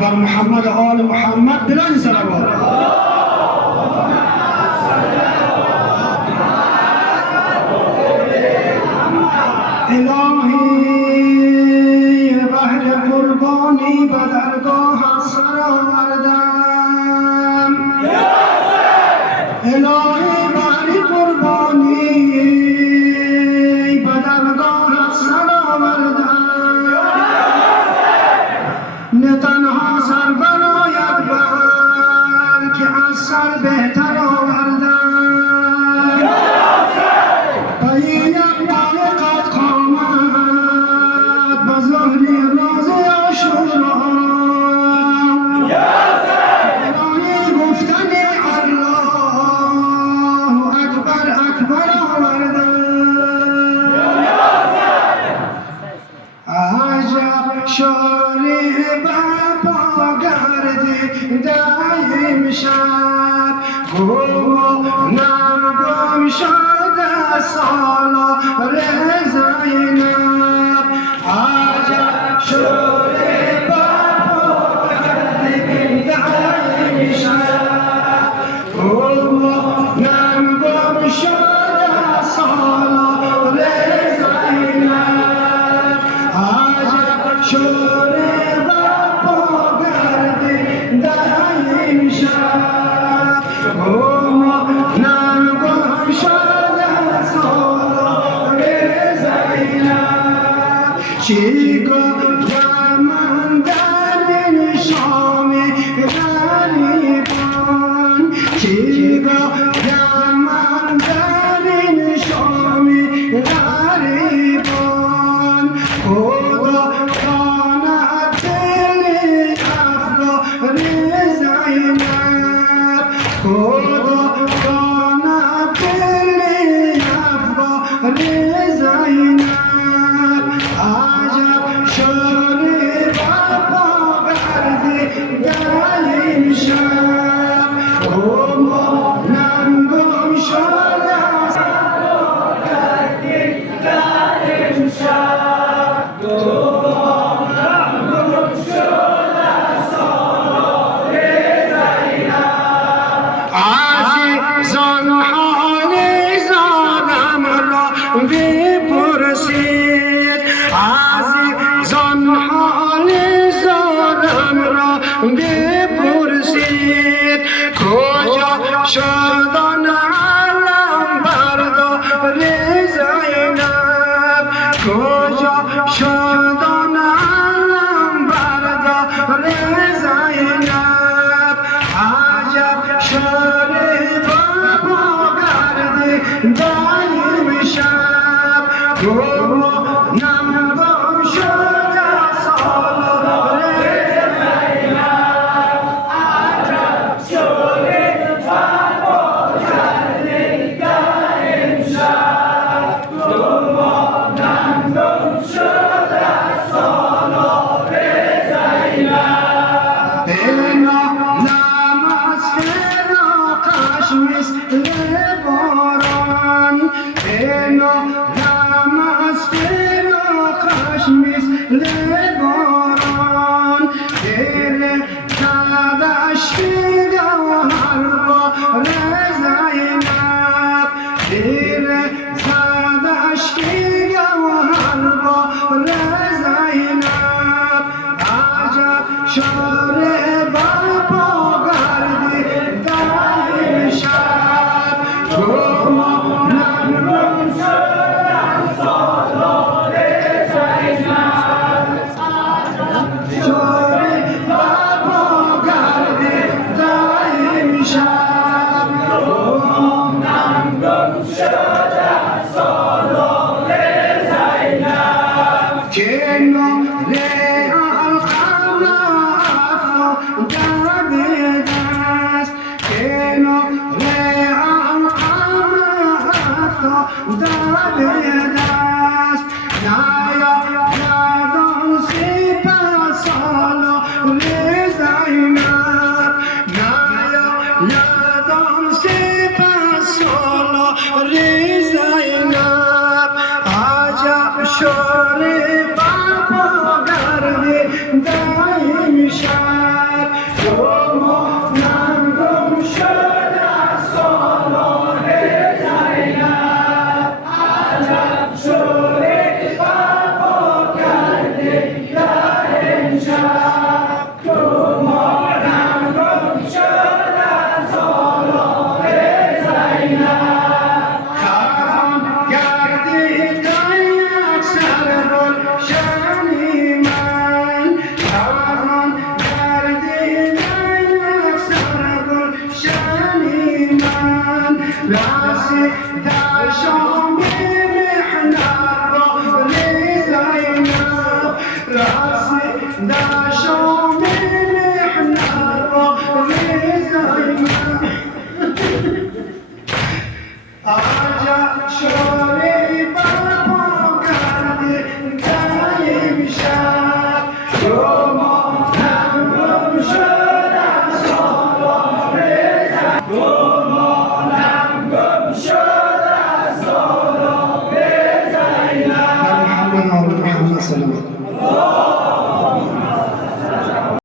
بر محمد آل محمد بلند صلوات. الهی بهر قربانی به درگاهت سر آوردم. الهی بهر قربانی به درگاهت سر آوردم. نه تنها سر برآید بلکه از سر بهتر آوردم. پایینم طایقت قامت به ظهری روز عاشورا. الهی گفتن الله اکبر اکبر آوردم. عجب شاری برپا گردی دایم شب گم گم شده سالار زینب. عجب شاری برپا گردی دایم شب گم گم شده سالار زینب. عجب شوره برپا گردی دایم شب نم گم شده سالار زینب. چی گفتم من در دل شام غریبان. چی گفتم من در دل شام غریبان. خدا داند دل افگار زینب. خدا داند دل افگار زینب. عجب شوری برپا گردی دایم شب نم گم شده دایم شب عزیزان حال زارم را بپرسید. عزیزان حال زارم را بپرسید. کجا شد آن علم بردار زینب. کجا شد آن علم بردار زینب. عجب شوری برپا گردی دایم شب نم گم شده سالار زینب. عجب شوری برپا گردی دایم شب نم گم شده سالار زینب. اینا نماز فراقش مثل باران. اینا نماز فراقش مثل باران. دل زدش گوهر بار زینب. دل زدش گوهر بار زینب. عجب شوری برپا گردی دایم شب نم گم شده سالار زینب. شوری برپا گردی دایم شب نم گم شده سالار زینب. کنار الخمر افروده دست. کنار الخمر افروده دست. نیایدان سپس سالار زینب. نیایدان سپس سالار زینب. عجب شوری برپا گردی داشم محنه رو لزینب راسی داشم محنه رو لزینب آجا شوری بابا کردی دایم شب گمانم شد از سالار گمانم گم شد از سالار زینب محمد صلی الله